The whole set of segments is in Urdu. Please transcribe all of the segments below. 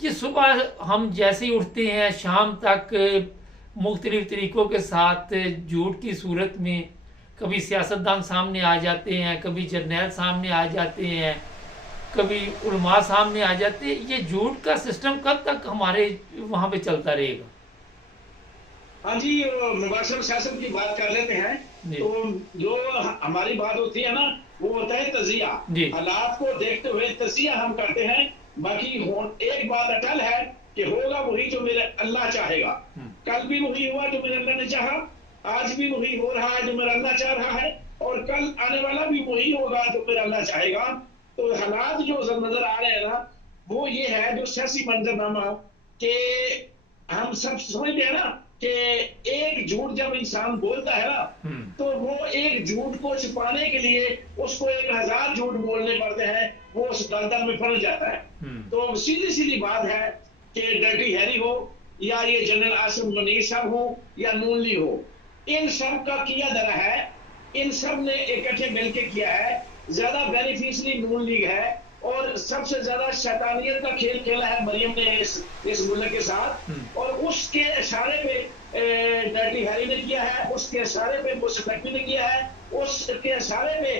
کہ صبح ہم جیسے ہی اٹھتے ہیں شام تک مختلف طریقوں کے ساتھ جھوٹ کی صورت میں کبھی سیاستدان سامنے آ جاتے ہیں، کبھی جرنیل سامنے آ جاتے ہیں، کبھی علماء سامنے آ جاتے ہیں. یہ جھوٹ کا سسٹم کب تک ہمارے وہاں پہ چلتا رہے گا؟ ہاں جی، مباشر سیاست کی بات کر لیتے ہیں. جی تو جو ہماری بات ہوتی ہے نا، وہ ہوتا ہے تجزیہ. جی حالات کو دیکھتے ہوئے تجزیہ ہم کرتے ہیں. باقی ایک بات اٹل ہے کہ ہوگا وہی جو میرے اللہ چاہے گا. کل بھی وہی ہوا جو میرے اللہ نے چاہا، آج بھی وہی ہو رہا ہے جو میرا اللہ چاہ رہا ہے، اور کل آنے والا بھی وہی ہوگا جو میرا اللہ چاہے گا. تو حالات جو نظر آ رہے ہیں نا، وہ یہ ہے جو سیاسی منظرنامہ کہ ہم سب سمجھتے ہیں نا کہ ایک جھوٹ جب انسان بولتا ہے نا، تو وہ ایک جھوٹ کو چھپانے کے لیے اس کو 1000 جھوٹ بولنے پڑتے ہیں، وہ اس دلدل میں پھنس جاتا ہے. تو سیدھی سیدھی بات ہے کہ ڈرٹی ہیری ہو یا یہ جنرل عاصم منیر صاحب ہو یا نون لی ہو، ان سب کا کیا درا ہے، ان سب نے اکٹھے مل کے کیا ہے. زیادہ بینیفیشری نون لیگ ہے، اور سب سے زیادہ شیطانیت کا کھیل کھیلا ہے مریم نے اس ملک کے ساتھ. اور اس کے اشارے پہ ڈرٹی ہیری نے کیا ہے، اس کے اشارے پہ مصطفی نے کیا ہے، اس کے اشارے پہ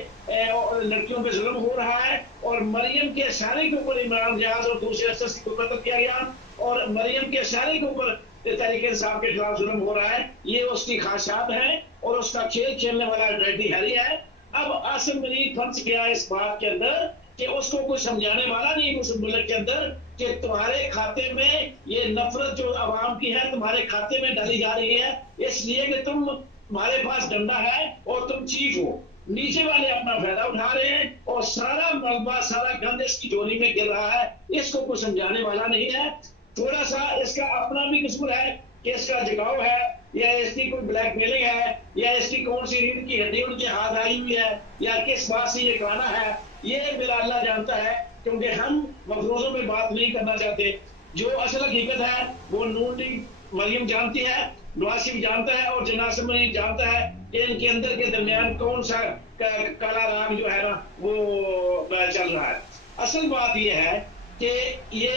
لڑکیوں پہ ظلم ہو رہا ہے، اور مریم کے اشارے کے اوپر عمران ریاض اور دوسرے افسر کو قتل کیا گیا، اور مریم کے اشارے کے اوپر تحریک انصاف کے خلاف ظلم ہو رہا ہے. یہ اس کی خواہشات ہیں اور اس کا کھیل کھیلنے والا ڈرٹی ہیری ہے. اب عاصم منیر پھنس گیا اس بات کے اندر کہ اس کو کوئی سمجھانے والا نہیں اس ملک کے اندر کہ تمہارے کھاتے میں یہ نفرت جو عوام کی ہے تمہارے کھاتے میں ڈالی جا رہی ہے، اس لیے کہ تمہارے پاس ڈنڈا ہے اور تم چیف ہو. نیچے والے اپنا فائدہ اٹھا رہے ہیں اور سارا ملبہ سارا گند اس کی جولی میں گر رہا ہے. اس کو کوئی سمجھانے والا نہیں ہے. تھوڑا سا اس کا اپنا بھی قصور ہے کہ اس کا جھکاؤ ہے، یا اس کی کوئی بلیک میلنگ ہے، یا اس کی کون سی ریڑھ کی ہڈی ان کے ہاتھ آئی ہوئی ہے، یا کس بات سے یہ گانا ہے، یہ میرا اللہ جانتا ہے. کیونکہ ہم مفروضوں میں بات نہیں کرنا چاہتے. جو اصل حقیقت ہے وہ نون لیگ مریم جانتی ہے، نواز شریف جانتا ہے، اور جناح منیر جانتا ہے کہ ان کے اندر کے درمیان کون سا کالا رنگ جو ہے نا وہ چل رہا ہے. اصل بات یہ ہے کہ یہ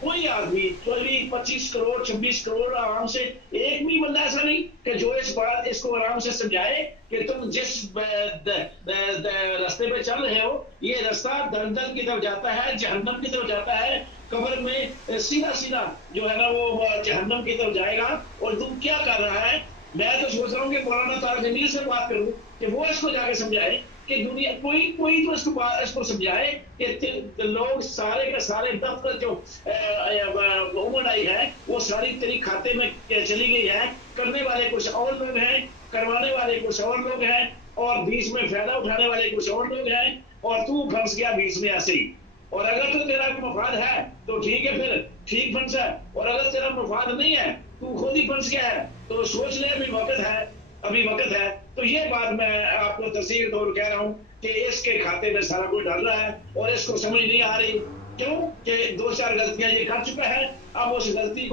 کوئی آدمی 25 کروڑ 26 کروڑ عوام سے ایک بھی بندہ ایسا نہیں کہ جو اس کو آرام سے سمجھائے کہ تم جس راستے پہ چل رہے ہو یہ راستہ دلدل کی طرف جاتا ہے، جہنم کی طرف جاتا ہے، قبر میں سیدھا سیدھا جو ہے نا وہ جہنم کی طرف جائے گا. اور تم کیا کر رہا ہے؟ میں تو سوچ رہا ہوں کہ مولانا طارق امیر سے بات کروں کہ وہ اس کو جا کے سمجھائے کہ دنیا کوئی تو اس کو سمجھائے کہ لوگ سارے کے سارے دفتر جو عمر آئی ہے وہ ساری تیری کھاتے میں چلی گئی ہے. کرنے والے کچھ اور لوگ ہیں، کروانے والے کچھ اور لوگ ہیں، اور بیچ میں فائدہ اٹھانے والے کچھ اور لوگ ہیں، اور تو پھنس گیا بیچ میں ایسے ہی. اور اگر تو تیرا مفاد ہے تو ٹھیک ہے، پھر ٹھیک پھنسا، اور اگر تیرا مفاد نہیں ہے تو خود ہی پھنس گیا ہے تو سوچ لے ابھی وقت ہے، ابھی وقت ہے. تو یہ بات میں آپ کو تفصیل طور کہہ رہا ہوں کہ اس کے کھاتے میں سارا کچھ ڈال رہا ہے اور اس کو سمجھ نہیں آ رہی. کیوں کہ 2-4 غلطیاں یہ کر چکا ہے، اب اس غلطی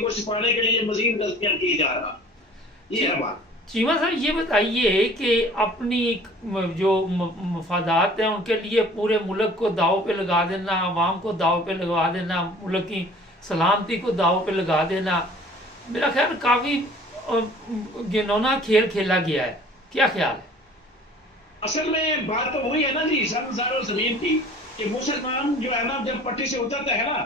کو چھپانے کے لیے مزید غلطیاں کی جا رہا. یہ ہے بات. چیمہ صاحب یہ بتائیے کہ اپنی جو مفادات ہیں ان کے لیے پورے ملک کو داؤ پہ لگا دینا، عوام کو داؤ پہ لگا دینا، ملک کی سلامتی کو داؤ پہ لگا دینا، میرا خیال کافی گنونا کھیل کھیلا گیا ہے. کیا خیال ہے؟ اصل میں بات تو وہی ہے نا جی، سمزار و زمین کی، کہ مسلمان جو ہے نا جب پٹی سے اترتا ہے نا،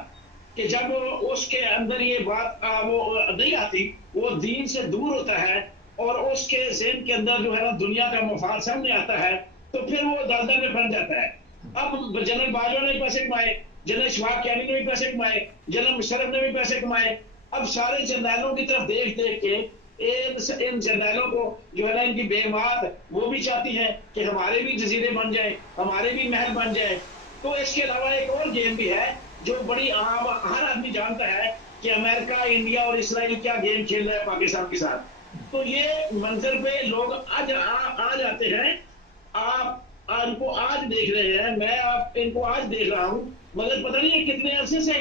کہ جب اس کے اندر یہ بات وہ نہیں آتی، وہ دین سے دور ہوتا ہے اور اس کے ذہن کے اندر جو ہے نا دنیا کا مفاد سامنے آتا ہے، تو پھر وہ دلدل میں پھنس جاتا ہے. اب جنرل باجوہ نے بھی پیسے کمائے، جنرل شفاق کیانی نے بھی پیسے کمائے، جنرل مشرف نے بھی پیسے کمائے. اب سارے جرنیلوں کی طرف دیکھ کے ان جرنیلوں کو جو ہے نا ان کی بے مات وہ بھی چاہتی ہیں کہ ہمارے بھی جزیرے بن جائیں، ہمارے بھی محل بن جائیں. تو اس کے علاوہ ایک اور گیم بھی ہے جو بڑی عام ہر آدمی جانتا ہے کہ امریکہ، انڈیا اور اسرائیل کیا گیم کھیل رہا ہے پاکستان کے ساتھ. تو یہ منظر پہ لوگ آج آ جاتے ہیں. آپ ان کو آج دیکھ رہے ہیں، میں ان کو آج دیکھ رہا ہوں، مگر پتہ نہیں کتنے عرصے سے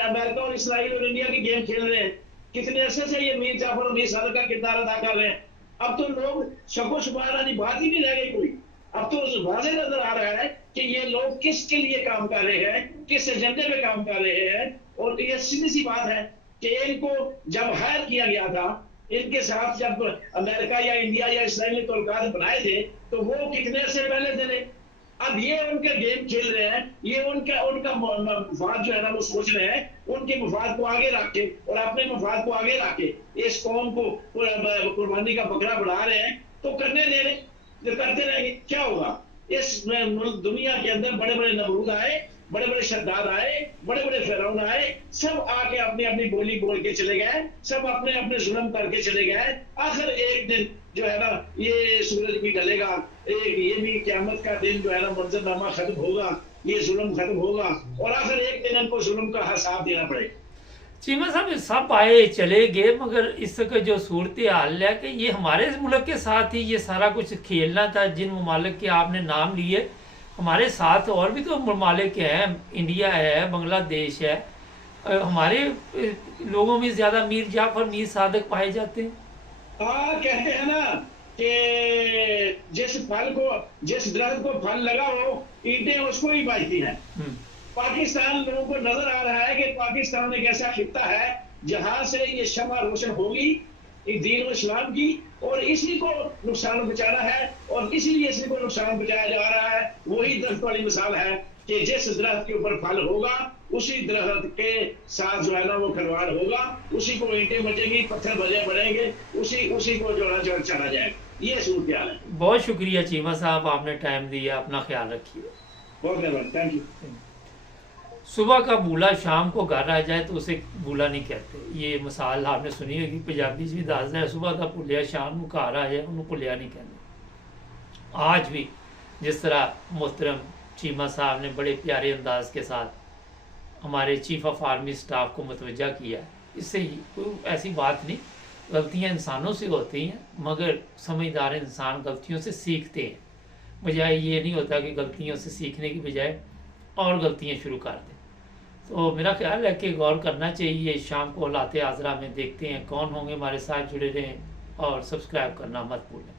امریکہ اور اسرائیل اور انڈیا کے گیم کھیل رہے ہیں، کتنے عرصے سے یہ میر جعفر اور میر صادق کا کردار ادا کر رہے ہیں. اب تو لوگ شک و شبہ والی بات ہی نہیں رہ گئی کوئی. اب تو واضح نظر آ رہا ہے کہ یہ لوگ کس کے لیے کام کر رہے ہیں، کس ایجنڈے پہ کام کر رہے ہیں. اور یہ سیدھی سی بات ہے کہ ان کو جب ہائر کیا گیا تھا، ان کے ساتھ جب امریکہ یا انڈیا یا اسرائیل نے تعلقات بنائے تھے تو وہ کتنے عرصے پہلے تھے. اب یہ ان کا گیم کھیل رہے ہیں، یہ ان کا مفاد جو ہے نا وہ سوچ رہے ہیں، ان کے مفاد کو آگے رکھ کے اور اپنے مفاد کو آگے رکھ کے اس قوم کو قربانی کا بکرا بڑھا رہے ہیں. تو کرنے دے رہے، جو کرتے رہیں گے کیا ہوگا. اس دنیا کے اندر بڑے بڑے نمرود آئے، بڑے بڑے شداد آئے، بڑے بڑے فرعون آئے، سب آ کے اپنی اپنی بولی بول کے چلے گئے، سب اپنے اپنے ظلم کر کے چلے گئے. آخر ایک دن جو ہے نا یہ سورج بھی ڈلے گا، ایک یہ بھی قیامت کا دن جو ہے نا منظر نامہ ختم ہوگا، یہ ظلم ختم ہوگا اور آخر ایک دن ان کو ظلم کا حساب دینا پڑے گا. چیمہ صاحب سب آئے چلے گئے، مگر اس کا جو صورتحال ہے کہ یہ ہمارے ملک کے ساتھ ہی یہ سارا کچھ کھیلنا تھا. جن ممالک کے آپ نے نام لیے، ہمارے ساتھ اور بھی تو ممالک ہیں، انڈیا ہے، بنگلہ دیش ہے. ہمارے لوگوں میں زیادہ میر جعفر، میر صادق پائے جاتے ہیں. ہاں کہتے ہیں نا کہ جس درخت کو پھل لگا ہو اینٹیں اس کو ہی بجتی ہیں. پاکستان لوگوں کو نظر آ رہا ہے کہ پاکستان ایک ایسا خطہ ہے جہاں سے یہ شمع روشن ہوگی دین و اسلام کی، اور اسی کو نقصان بچانا ہے اور اسی لیے اسی کو نقصان بچایا جا رہا ہے. وہی درخت والی مثال ہے کہ جس درخت کے اوپر پھل ہوگا اسی درخت کے ساتھ جو ہے نا وہ کھلواڑ ہوگا، اسی کو اینٹیں بجیں گی، پتھر بڑھیں گے، اسی کو جو ہے چلا جائے گا. یہ صورتحال ہے. بہت شکریہ چیمہ صاحب، آپ نے ٹائم دیا. اپنا خیال رکھیے. بہت مہربانی، تھینک یو. صبح کا بولا شام کو گھر آ جائے تو اسے بولا نہیں کہتے. یہ مثال آپ نے سنی ہوگی، پنجابی بھی دسدا ہے، صبح کا بھولیا شام کو گھر آ جائے انہوں بھولیا نہیں کہتے. آج بھی جس طرح محترم چیمہ صاحب نے بڑے پیارے انداز کے ساتھ ہمارے چیف آف آرمی سٹاف کو متوجہ کیا، اس سے کوئی ایسی بات نہیں. غلطیاں انسانوں سے ہوتی ہیں، مگر سمجھدار انسان غلطیوں سے سیکھتے ہیں. بجائے یہ نہیں ہوتا کہ غلطیوں سے سیکھنے کی بجائے اور غلطیاں شروع کر دیں. تو میرا خیال ہے کہ غور کرنا چاہیے. شام کو حالات حاضرہ میں دیکھتے ہیں کون ہوں گے ہمارے ساتھ. جڑے رہیں اور سبسکرائب کرنا مت بھولیں.